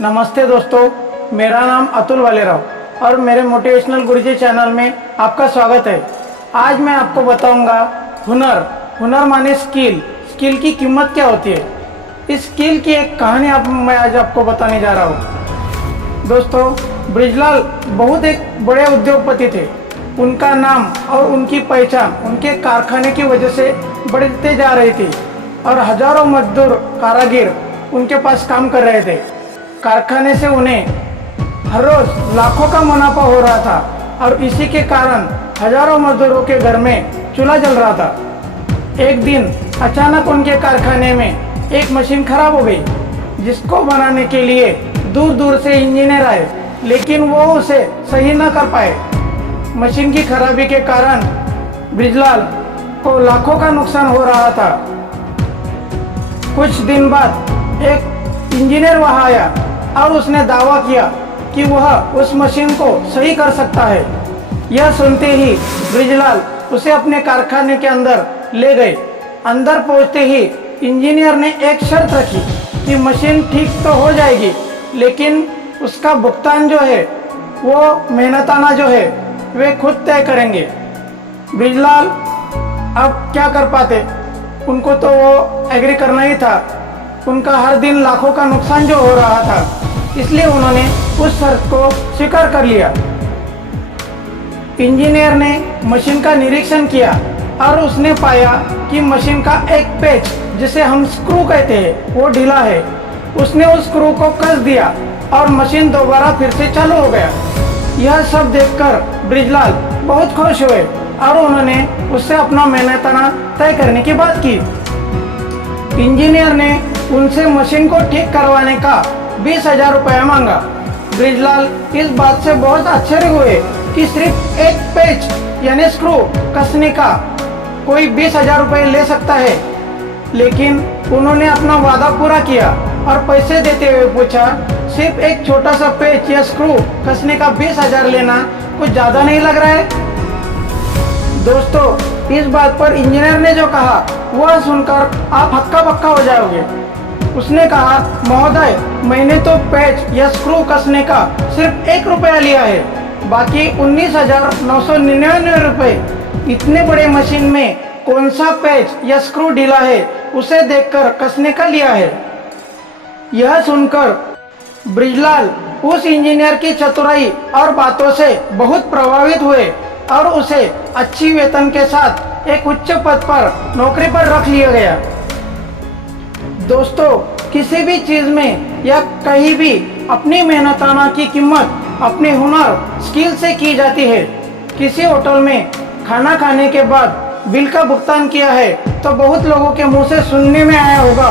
नमस्ते दोस्तों, मेरा नाम अतुल वालेराव और मेरे मोटिवेशनल गुरुजी चैनल में आपका स्वागत है। आज मैं आपको बताऊंगा हुनर माने स्किल की कीमत क्या होती है। इस स्किल की एक कहानी मैं आज आपको बताने जा रहा हूँ। दोस्तों, ब्रिजलाल बहुत एक बड़े उद्योगपति थे। उनका नाम और उनकी पहचान उनके कारखाने की वजह से बढ़ते जा रही थी और हजारों मजदूर कारागिर उनके पास काम कर रहे थे। कारखाने से उन्हें हर रोज लाखों का मुनाफा हो रहा था और इसी के कारण हजारों मजदूरों के घर में चूल्हा जल रहा था। एक दिन अचानक उनके कारखाने में एक मशीन खराब हो गई, जिसको बनाने के लिए दूर दूर से इंजीनियर आए, लेकिन वो उसे सही न कर पाए। मशीन की खराबी के कारण ब्रिजलाल को लाखों का नुकसान हो रहा था। कुछ दिन बाद एक इंजीनियर वहां आया और उसने दावा किया कि वह उस मशीन को सही कर सकता है। यह सुनते ही ब्रिजलाल उसे अपने कारखाने के अंदर ले गए। अंदर पहुंचते ही इंजीनियर ने एक शर्त रखी कि मशीन ठीक तो हो जाएगी, लेकिन उसका भुगतान जो है वो मेहनताना जो है वे खुद तय करेंगे। ब्रिजलाल अब क्या कर पाते, उनको तो वो एग्री करना ही था। उनका हर दिन लाखों का नुकसान जो हो रहा था, इसलिए उन्होंने उस शर्त को स्वीकार कर लिया। इंजीनियर ने मशीन का निरीक्षण किया और उसने पाया कि मशीन का एक पेच, जिसे हम स्क्रू कहते हैं, वो ढीला है। उसने उस स्क्रू को कस दिया और मशीन दोबारा फिर से चालू हो गया। यह सब देखकर ब्रिजलाल बहुत खुश हुए और उन्होंने उससे अपना मेहनताना तय करने की बात की। इंजीनियर ने उनसे मशीन को ठीक करवाने का 20,000 रुपया मांगा। ब्रिजलाल इस बात से बहुत आश्चर्य हुए कि सिर्फ एक पेच यानी स्क्रू कसने का कोई 20,000 रुपये ले सकता है। लेकिन उन्होंने अपना वादा पूरा किया और पैसे देते हुए पूछा, सिर्फ एक छोटा सा पेच या स्क्रू कसने का 20,000 लेना कुछ ज्यादा नहीं लग रहा है? दोस्तों, इस बात पर इंजीनियर ने जो कहा वह सुनकर आप हक्का बक्का हो जाओगे। उसने कहा, महोदय, मैंने तो पेच या स्क्रू कसने का सिर्फ 1 रुपया लिया है, बाकी 19,999 रुपये इतने बड़े मशीन में कौन सा पेच या स्क्रू ढीला है उसे देखकर कसने का लिया है। यह सुनकर ब्रिजलाल उस इंजीनियर की चतुराई और बातों से बहुत प्रभावित हुए और उसे अच्छी वेतन के साथ एक उच्च पद पर नौकरी पर रख लिया गया। दोस्तों, किसी भी चीज में या कहीं भी अपनी मेहनताना की कीमत अपने हुनर स्किल से की जाती है। किसी होटल में खाना खाने के बाद बिल का भुगतान किया है तो बहुत लोगों के मुंह से सुनने में आया होगा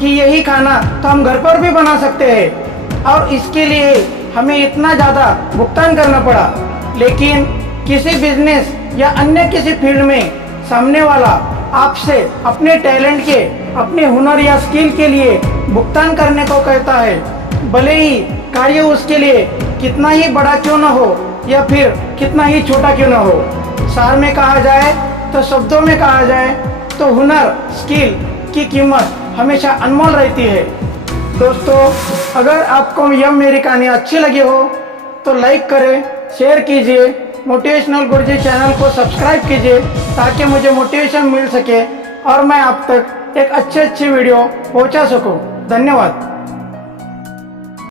कि यही खाना तो हम घर पर भी बना सकते हैं और इसके लिए हमें इतना ज़्यादा भुगतान करना पड़ा। लेकिन किसी बिजनेस या अन्य किसी फील्ड में सामने वाला आपसे अपने टैलेंट के, अपने हुनर या स्किल के लिए भुगतान करने को कहता है, भले ही कार्य उसके लिए कितना ही बड़ा क्यों न हो या फिर कितना ही छोटा क्यों न हो। सार में कहा जाए तो, शब्दों में कहा जाए तो हुनर स्किल की कीमत हमेशा अनमोल रहती है। दोस्तों, अगर आपको यह मेरी कहानी अच्छी लगी हो तो लाइक करें, शेयर कीजिए, मोटिवेशनल गुरुजी चैनल को सब्सक्राइब कीजिए ताकि मुझे मोटिवेशन मिल सके और मैं आप तक एक अच्छी वीडियो पहुंचा सकूं। धन्यवाद।